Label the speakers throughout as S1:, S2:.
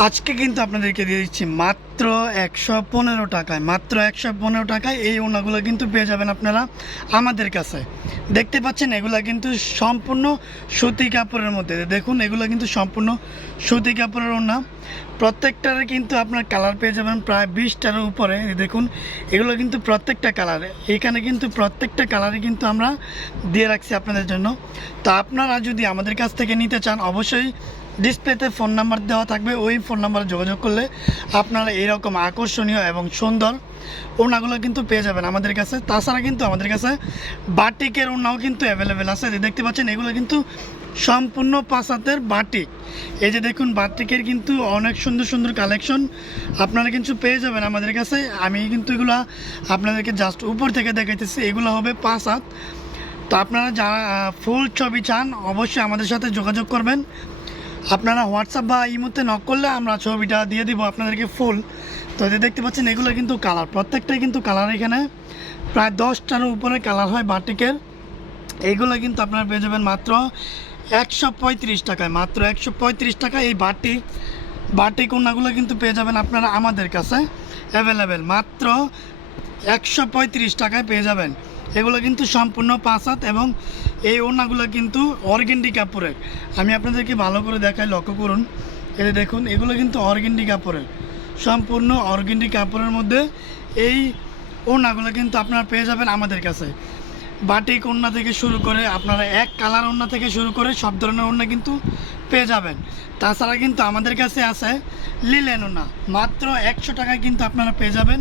S1: আজকে কিন্তু আপনাদেরকে দিয়ে দিচ্ছি মাত্র একশো পনেরো টাকায়, মাত্র একশো পনেরো টাকায় এই ওনাগুলো কিন্তু পেয়ে যাবেন আপনারা আমাদের কাছে। দেখতে পাচ্ছেন, এগুলো কিন্তু সম্পূর্ণ সুতি কাপড়ের মধ্যে। দেখুন, এগুলো কিন্তু সম্পূর্ণ সুতি কাপড়ের ওনা প্রত্যেকটার কিন্তু আপনার কালার পেয়ে যাবেন প্রায় বিশটার উপরে। দেখুন, এগুলো কিন্তু প্রত্যেকটা কালারে। এখানে কিন্তু প্রত্যেকটা কালারে কিন্তু আমরা দিয়ে রাখছি আপনাদের জন্য। তো আপনারা যদি আমাদের কাছ থেকে নিতে চান, অবশ্যই ডিসপ্লেতে ফোন নাম্বার দেওয়া থাকবে, ওই ফোন নাম্বারে যোগাযোগ করলে আপনারা এইরকম আকর্ষণীয় এবং সুন্দর ওনাগুলো কিন্তু পেয়ে যাবেন আমাদের কাছে। তাছাড়া কিন্তু আমাদের কাছে বাটিকের ওড়নাও কিন্তু অ্যাভেলেবেল আছে। দেখতে পাচ্ছেন, এগুলো কিন্তু সম্পূর্ণ পাঁচাতের বাটিক। এই যে দেখুন, বাটিকের কিন্তু অনেক সুন্দর সুন্দর কালেকশন আপনারা কিন্তু পেয়ে যাবেন আমাদের কাছে। আমি কিন্তু এগুলো আপনাদেরকে জাস্ট উপর থেকে দেখাইতেছি, এগুলো হবে পাঁচ হাত। তো আপনারা যারা ফুল ছবি চান, অবশ্যই আমাদের সাথে যোগাযোগ করবেন। আপনারা হোয়াটসঅ্যাপ বা ইমোতে নক করলে আমরা ছবিটা দিয়ে দিব আপনাদেরকে ফুল তো এই যে দেখতে পাচ্ছেন, এগুলো কিন্তু কালার প্রত্যেকটাই কিন্তু কালার এখানে। প্রায় দশটার উপরে কালার হয় বাটিকের। এইগুলো কিন্তু আপনারা পেয়ে যাবেন মাত্র একশো পঁয়ত্রিশ টাকায়। মাত্র একশো পঁয়ত্রিশ টাকায় এই বাটি বাটিক ওনাগুলো কিন্তু পেয়ে যাবেন আপনারা আমাদের কাছে অ্যাভেলেবেল মাত্র একশো পঁয়ত্রিশ টাকায় পেয়ে যাবেন। এগুলো কিন্তু সম্পূর্ণ পাঁচ হাত এবং এই ওড়নাগুলো কিন্তু অর্গেন্ডি কাপড়ের। আমি আপনাদেরকে ভালো করে দেখাই, লক্ষ্য করুন। এটা দেখুন, এগুলো কিন্তু অর্গেন্ডি কাপড়ের। সম্পূর্ণ অর্গেন্ডি কাপড়ের মধ্যে এই ওড়নাগুলো কিন্তু আপনারা পেয়ে যাবেন আমাদের কাছে। বাটিক ওড়না থেকে শুরু করে আপনারা এক কালার ওড়না থেকে শুরু করে সব ধরনের ওড়না কিন্তু পেয়ে যাবেন। তাছাড়া কিন্তু আমাদের কাছে আছে লিলেন ওড়না। মাত্র একশো টাকায় কিন্তু আপনারা পেয়ে যাবেন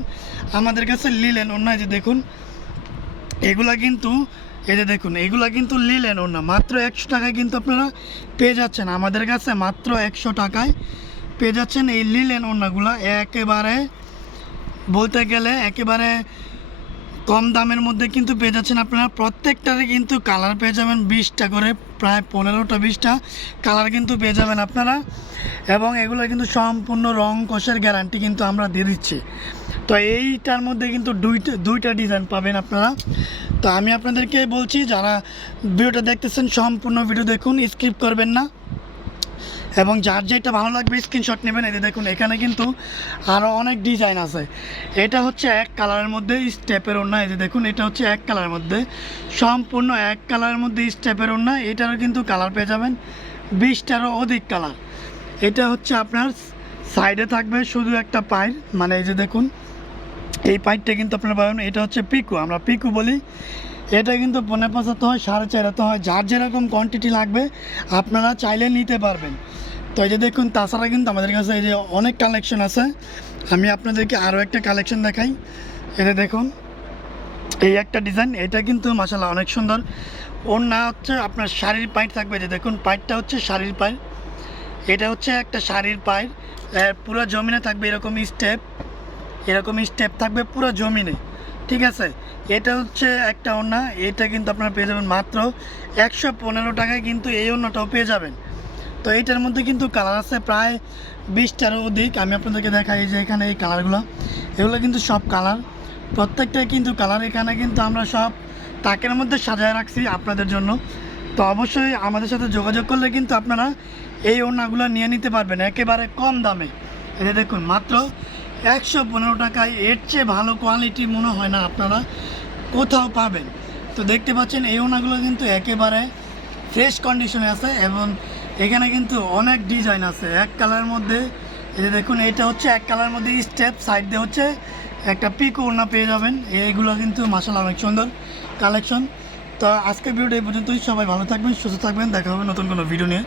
S1: আমাদের কাছে লিলেন ওড়না। যে দেখুন, এগুলা কিন্তু এই যে দেখুন, এগুলা কিন্তু নিলেন লিলেন ওড়না মাত্র একশো টাকায় কিন্তু আপনারা পেয়ে যাচ্ছেন। আমাদের কাছে মাত্র একশো টাকায় পেয়ে যাচ্ছেন এই লিলেন ওড়নাগুলো। একেবারে বলতে গেলে একেবারে কম দামের মধ্যে কিন্তু পেয়ে যাচ্ছেন আপনারা। প্রত্যেকটারে কিন্তু কালার পেয়ে যাবেন বিশটা করে, প্রায় পনেরোটা বিশটা কালার কিন্তু পেয়ে যাবেন আপনারা। এবং এগুলো কিন্তু সম্পূর্ণ রং কষের গ্যারান্টি কিন্তু আমরা দিয়ে দিচ্ছি। তো এইটার মধ্যে কিন্তু দুইটা দুইটা ডিজাইন পাবেন আপনারা। তো আমি আপনাদেরকে বলছি, যারা ভিডিওটা দেখতেছেন, সম্পূর্ণ ভিডিও দেখুন স্কিপ করবেন না। এবং যার যেটা ভালো লাগবে স্ক্রিনশট নেবেন। যে দেখুন, এখানে কিন্তু আরও অনেক ডিজাইন আছে। এটা হচ্ছে এক কালারের মধ্যে স্টেপের ওড়না। যে দেখুন, এটা হচ্ছে এক কালারের মধ্যে। সম্পূর্ণ এক কালারের মধ্যে স্টেপের ওড়না। এটারও কিন্তু কালার পেয়ে যাবেন। বিশটারও অধিক কালার এটা হচ্ছে আপনার সাইডে থাকবে শুধু একটা পায়ের। মানে এই যে দেখুন এই পাইপটা কিন্তু আপনারা পাবেন, এটা হচ্ছে পিকু, আমরা পিকু বলি। এটা কিন্তু পনেরো পাঁচাতে হয়, সাড়ে চারাতে হয়, যার যেরকম কোয়ান্টিটি লাগবে, আপনারা চাইলে নিতে পারবেন। তো এই যে দেখুন, তাছাড়া কিন্তু আমাদের কাছে এই যে অনেক কালেকশন আছে। আমি আপনাদেরকে আরও একটা কালেকশন দেখাই। এটা দেখুন, এই একটা ডিজাইন এটা কিন্তু মাসাল্লাহ অনেক সুন্দর। ওর না হচ্ছে আপনার শাড়ির পাইট থাকবে যে দেখুন পাইটটা হচ্ছে শাড়ির পাইট এটা হচ্ছে একটা শাড়ির পাইট পুরো জমিনে থাকবে এরকম স্টেপ এরকম স্টেপ থাকবে পুরো জমিনে, ঠিক আছে? এটা হচ্ছে একটা ওড়না, এটা কিন্তু আপনারা পেয়ে যাবেন মাত্র একশো পনেরো টাকায় কিন্তু এই ওড়নাটাও পেয়ে যাবেন। তো এইটার মধ্যে কিন্তু কালার আছে প্রায় বিশটারও অধিক। আমি আপনাদেরকে দেখাই যে এখানে এই কালারগুলো এগুলো কিন্তু সব কালার প্রত্যেকটাই কিন্তু কালার এখানে কিন্তু আমরা সব তাকের মধ্যে সাজায় রাখছি আপনাদের জন্য। তো অবশ্যই আমাদের সাথে যোগাযোগ করলে কিন্তু আপনারা এই ওড়নাগুলো নিয়ে নিতে পারবেন, একেবারে কম দামে। এটা দেখুন, মাত্র একশো পনেরো টাকায় এর চেয়ে ভালো কোয়ালিটি মনে হয় না আপনারা। কোথাও পাবেন। তো দেখতে পাচ্ছেন, এই ওনাগুলো কিন্তু একেবারে ফ্রেশ কন্ডিশনে আছে এবং এখানে কিন্তু অনেক ডিজাইন আছে। এক কালারের মধ্যে, এই যে দেখুন, এটা হচ্ছে এক কালারের মধ্যে স্টেপ সাইড দিয়ে হচ্ছে একটা পিক ওনা পেয়ে যাবেন। এইগুলো কিন্তু মাসাল অনেক সুন্দর কালেকশন তো আজকের ভিডিওটা এই পর্যন্তই। সবাই ভালো থাকবেন, সুস্থ থাকবেন। দেখা হবে নতুন কোনো ভিডিও নিয়ে।